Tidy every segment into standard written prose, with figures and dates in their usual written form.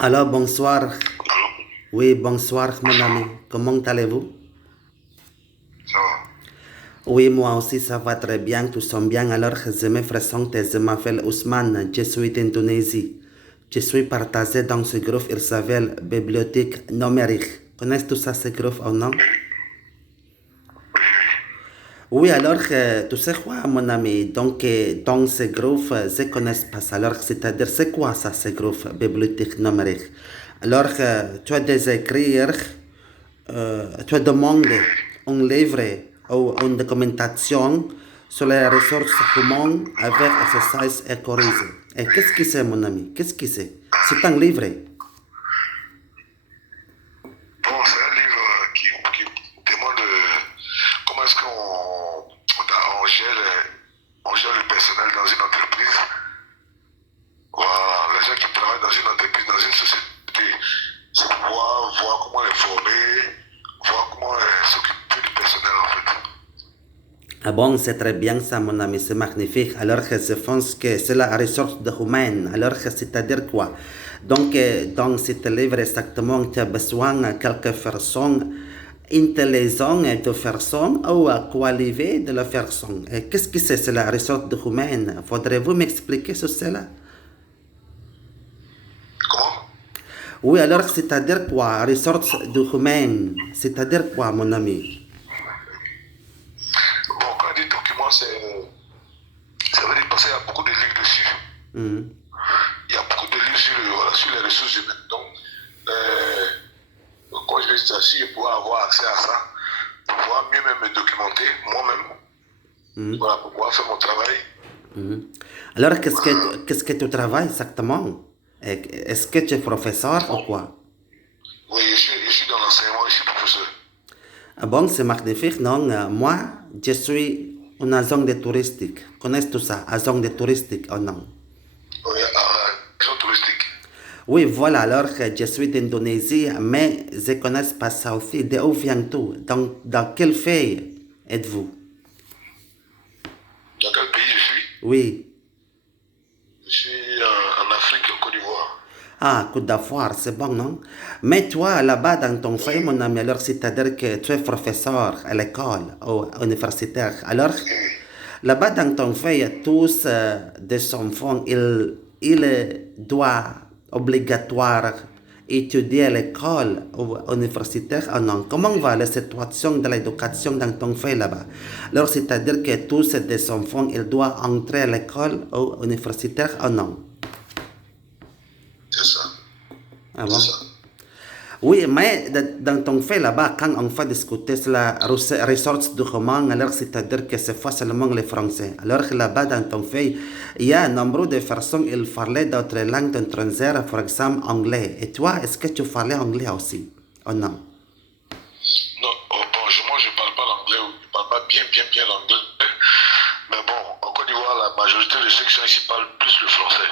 Alors, bonsoir. Allô? Oui, bonsoir, mon ami. Comment allez-vous? Ça va? Oui, moi aussi, ça va très bien. Tout sommes bien. Alors, je me présente. Je m'appelle Ousmane. Je suis d'Indonésie. Je suis partagé dans ce groupe. Il s'appelle Bibliothèque numérique. Connais-tu ça, ce groupe ou non? Oui, oui. Oui, alors, tu sais quoi, mon ami? Donc, dans ce groupe, je connais pas ça. Alors, c'est-à-dire, c'est quoi ça, ce groupe Bibliothèque numérique? Alors, tu as des écrire. Tu as demandé un livre ou une documentation sur les ressources humaines avec exercice et corrigé. Et qu'est-ce que c'est, mon ami? Qu'est-ce que c'est? C'est un livre. Bon, c'est un livre qui demande comment est-ce on gère le personnel dans une entreprise. Voilà, les gens qui travaillent dans une entreprise, dans une société, c'est pouvoir voir comment les former, voir comment s'occuper du personnel en fait. Ah bon, c'est très bien ça, mon ami, c'est magnifique. Alors, je pense que c'est la ressource de humaine. Alors, c'est-à-dire quoi? Donc, dans ce livre, exactement, tu as besoin de quelques personnes intelligentes de personnes ou qualifiées de la personne. Et qu'est-ce que c'est la ressource de humaine? Faudrait-vous m'expliquer sur cela? Comment? Oui, alors, c'est-à-dire quoi? Ressource de humaine. C'est-à-dire quoi, mon ami? Bon, quand on dit document, ça veut dire parce qu'il y a beaucoup de livres dessus. Hmm. Il y a beaucoup de livres voilà, sur les ressources humaines. Donc, quand je vais dire si je pourrais avoir accès à ça, pour pouvoir mieux me documenter moi-même, Hmm. voilà, pour pouvoir faire mon travail. Mhm. Alors, qu'est-ce que tu travailles exactement? Est-ce que tu es professeur ou Bon, quoi? oui, je suis dans l'enseignement, je suis professeur. Ah bon, c'est magnifique, non? Moi, je suis une agent de touristique. Connais tout ça, agent de touristique ou non? Oui, à la zone touristique. Oui, voilà, alors je suis d'Indonésie, mais je connais pas ça aussi. D'où viens-tu? Dans quel pays êtes-vous? Dans quel pays je suis? Oui. Je suis en Afrique, en Côte d'Ivoire. Ah, Côte d'Ivoire, c'est bon, non? Mais toi, là-bas, dans ton Oui, pays, mon ami, alors c'est-à-dire que tu es professeur à l'école ou universitaire. Alors, oui. là-bas, dans ton pays, tous des enfants, ils doivent obligatoire étudier à l'école ou universitaire ou non? Comment va la situation de l'éducation dans ton pays là-bas? Alors, c'est-à-dire que tous des enfants, ils doivent entrer à l'école ou universitaire ou non? C'est ça. Ah C'est bon? ça. Oui, mais dans ton fait là-bas, quand on fait discuter sur la ressource du roman, alors c'est-à-dire que c'est pas seulement les Français. Alors que là-bas, dans ton fait, il y a un nombre de personnes qui parlaient d'autres langues étrangères, par exemple anglais. Et toi, est-ce que tu parlais anglais aussi? Oh non. Non, oh, bon, moi je parle pas l'anglais, je parle pas bien l'anglais. Mais bon, en Côte d'Ivoire, la majorité de ceux qui sont ici parlent plus le français.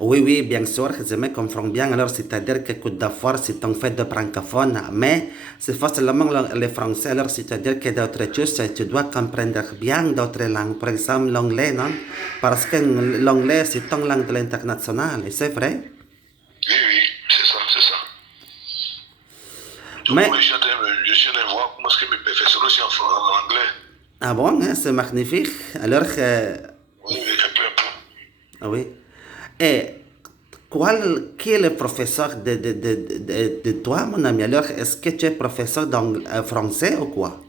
Oui, oui, bien sûr, je me comprends bien. Alors, c'est-à-dire que Côte d'Ivoire, c'est un fait de francophone, mais c'est pas seulement le français. Alors, c'est-à-dire que d'autres choses, tu dois comprendre bien d'autres langues. Par exemple, l'anglais, non? Parce que l'anglais, c'est une langue de l'international, et c'est vrai. Oui, oui, c'est ça, c'est ça. Donc moi, Mais, je suis en train de voir comment est-ce que mes perfectionner aussi en anglais. ah bon, hein, c'est magnifique. Alors, Oui, oui, un peu. ah oui. Et qui est le professeur de toi, mon ami? Alors, est-ce que tu es professeur français ou quoi?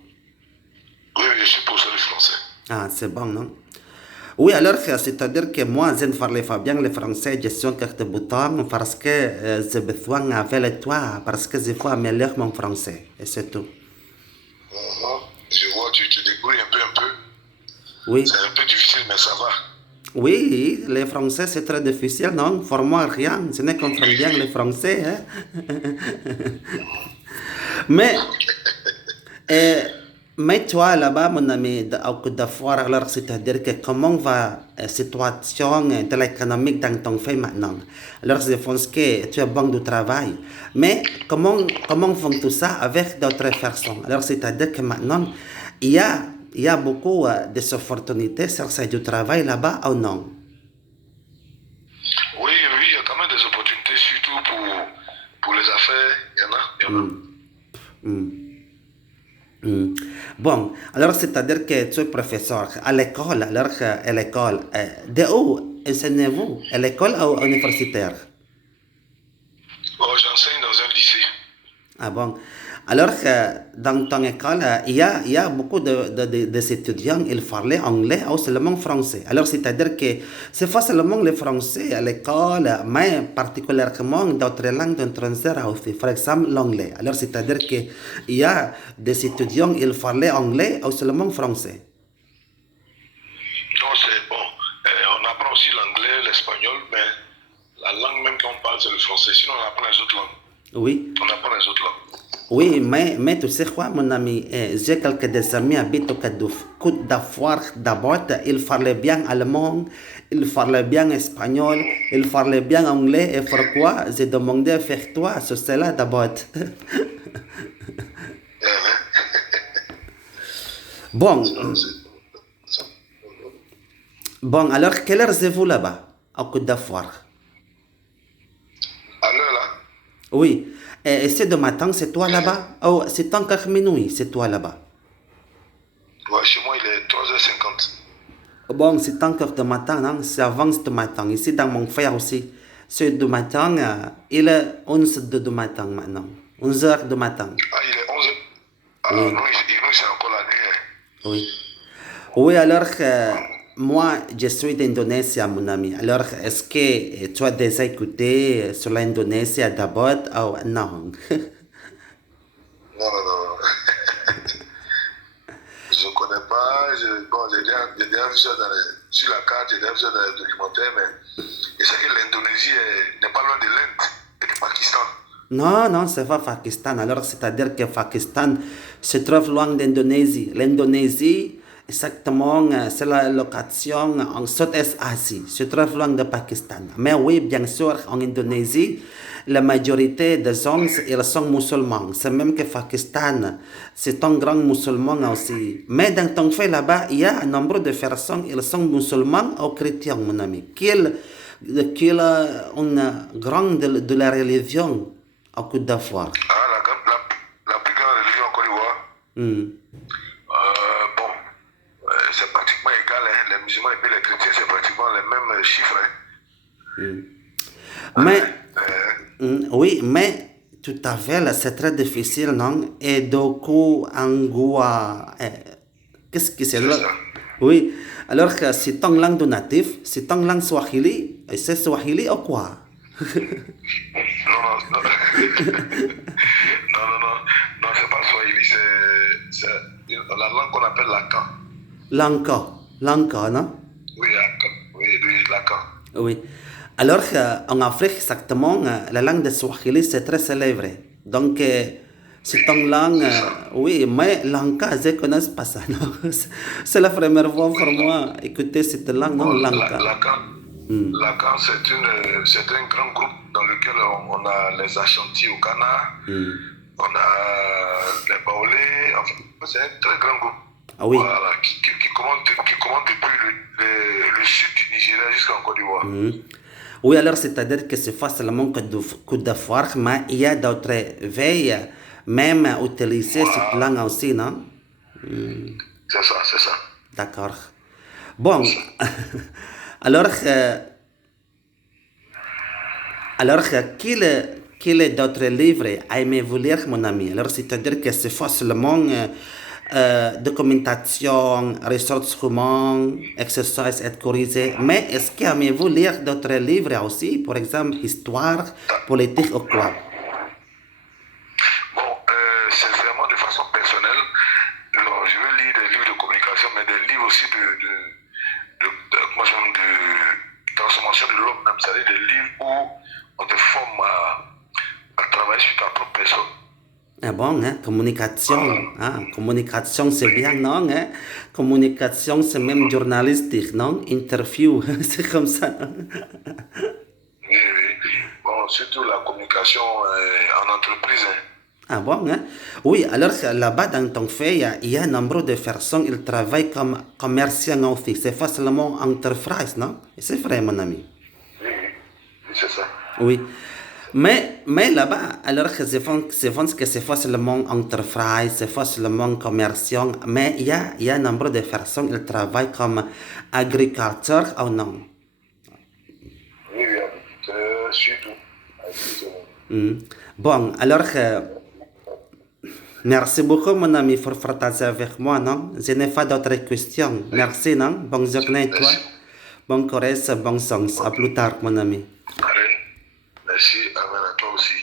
Oui, oui, je suis professeur de français. Ah, c'est bon, non? Oui, alors, c'est-à-dire que moi, je ne parlais pas bien le français, je suis quelques boutons parce que j'ai besoin avec toi, parce que je veux améliorer mon français, et c'est tout. Mhm. Je vois, tu te débrouilles un peu. Oui, C'est un peu difficile, mais ça va. oui, le français, c'est très difficile, non? Pour moi, rien, je ne comprends bien le français, hein? Mais Et, mais toi, là-bas, mon ami, au Côte d'Ivoire, alors c'est-à-dire que comment va la situation de l'économie dans ton pays maintenant? Alors, je pense que tu as bon du travail. Mais comment font tout ça avec d'autres personnes? Alors, c'est-à-dire que maintenant, il y a beaucoup d'opportunités sur du travail là-bas ou non? Oui, oui, il y a quand quand même des opportunités, surtout pour les affaires. Il y en a. Il y en a. Hmm. Hmm. Bon, alors c'est-à-dire que tu es professeur à l'école, alors à l'école, de où enseignez-vous? À l'école ou universitaire? Oh, j'enseigne dans un lycée. Ah bon. Alors, dans ton école, il y a beaucoup des étudiants, ils parlaient anglais ou seulement français. Alors, c'est-à-dire que c'est pas seulement le français à l'école, mais particulièrement d'autres langues étrangères aussi. Par exemple, l'anglais. Alors, c'est-à-dire que il y a des étudiants, ils parlaient anglais ou seulement français. Non, c'est bon. On apprend aussi l'anglais, l'espagnol, mais la langue même qu'on parle, c'est le français. Sinon, on apprend les autres langues. Oui. On apprend les autres langues. Oui, mais tu sais quoi, mon ami, j'ai quelques des amis habitent au Côte d'Ivoire d'abord, ils parlaient bien allemand, ils parlaient bien espagnol, ils parlaient bien anglais, et pourquoi j'ai demandé à faire toi sur cela d'abord. Bon, bon, alors quelle heure êtes-vous là-bas, au Côte d'Ivoire? À l'heure là, Oui, et c'est de matin, c'est toi là-bas? Oh, c'est encore minuit, c'est toi là-bas. ouais, chez moi, il est 3h50. Bon, c'est encore de matin, hein? C'est avant de matin. Ici, dans mon frère aussi, c'est de matin. Il est 11 de matin maintenant. 11 heures de matin. Ah, il est 11h. Ah, Oui, non, nous, c'est encore la nuit. Hein. oui. Oui, alors, moi, je suis d'Indonésie, mon ami. Alors, est-ce que tu as déjà écouté sur l'Indonésie d'abord? Oh, non. Non, non, non. Je ne connais pas. Bon, j'ai déjà vu ça sur la carte, j'ai déjà vu ça dans les documentaires, mais je sais que l'Indonésie n'est pas loin de l'Inde et du Pakistan. Non, non, c'est pas Pakistan. Alors, c'est-à-dire que Pakistan se trouve loin d'Indonésie. L'Indonésie, exactement, c'est la location en Sud-Est Asie, se trouve loin de Pakistan. Mais oui, bien sûr, en Indonésie, la majorité des gens, ils sont musulmans. C'est même que Pakistan, c'est un grand musulman aussi. Mais dans ton fait là-bas, il y a un nombre de personnes, ils sont musulmans ou chrétiens, mon ami. Qu'il a une grande de la religion au Côte d'Ivoire. Ah, la plus grande religion en Côte d'Ivoire, Hmm. bon, c'est pratiquement égal. Hein. Les musulmans et puis les chrétiens, c'est pratiquement les mêmes chiffres. Hein. Mais, Euh, oui, mais tout à fait, là, c'est très difficile, non? Et Doku, Angua, qu'est-ce que c'est c'est là? ça. Oui, alors que c'est ton langue de natif, c'est ton langue Swahili, et c'est Swahili ou quoi? Non, non, non. Non, non, non. Non, c'est pas Swahili, c'est la langue qu'on appelle Lakan. Lanka, non? Oui, Lakan. Oui, oui, Lakan. Oui. Alors, en Afrique, exactement, la langue de Swahili, c'est très célèbre. Donc, c'est une langue, C'est ça. oui, mais Lanka, je ne connais pas ça. Non? C'est la première fois pour moi écouter cette langue, non, Bon, Lanka. Lakan, Hmm. Lakan, c'est un grand groupe dans lequel on a les Ashanti au Ghana, Hmm. on a les Baolés, enfin, c'est un très grand groupe. Ah oui. Voilà, qui commande depuis le sud du Nigeria jusqu'en Côte d'Ivoire. Hmm. Oui, alors c'est-à-dire que c'est pas seulement Côte d'Ivoire, mais il y a d'autres veilles, même utiliser cette Voilà, langue aussi, non? c'est ça, c'est ça. D'accord. Bon, C'est ça. alors, alors quel d'autres livres aimez-vous lire, mon ami? Alors, c'est-à-dire que c'est pas seulement documentation, ressources humaines, exercice et corriger, mais est-ce qu'aimez-vous lire d'autres livres aussi, par exemple, histoire, politique ou quoi? Bon, c'est vraiment de façon personnelle. Alors, je veux lire des livres de communication, mais des livres aussi comment je dis, de transformation de l'homme même. C'est-à-dire des livres où on te forme à travailler sur ta propre personne. Ah bon, hein? Communication. Ah, communication, c'est bien, non? Hein? Communication, c'est même journalistique, non? Interview, c'est comme ça. Oui, oui. Bon, surtout la communication en entreprise. Hein. Ah bon, hein? Oui, alors là-bas, dans ton fait, il y a un nombre de personnes, ils travaillent comme commerçants aussi. C'est pas seulement entreprise, non? C'est vrai, mon ami. Oui, oui. c'est ça. Oui. Mais là-bas, alors que c'est font que c'est facilement entreprise, c'est facilement commerçant, mais il y a un nombre de personnes qui travaillent comme agriculteurs ou non. Oui, oui, agriculteur, surtout. Agriculteur. Hmm. Bon, alors merci beaucoup mon ami pour partager avec moi, non? Je n'ai pas d'autres questions. Merci, non? Bonne journée à toi. Merci. Bon courage, bon sens. À plus tard, mon ami. Allez, merci, amen à toi aussi.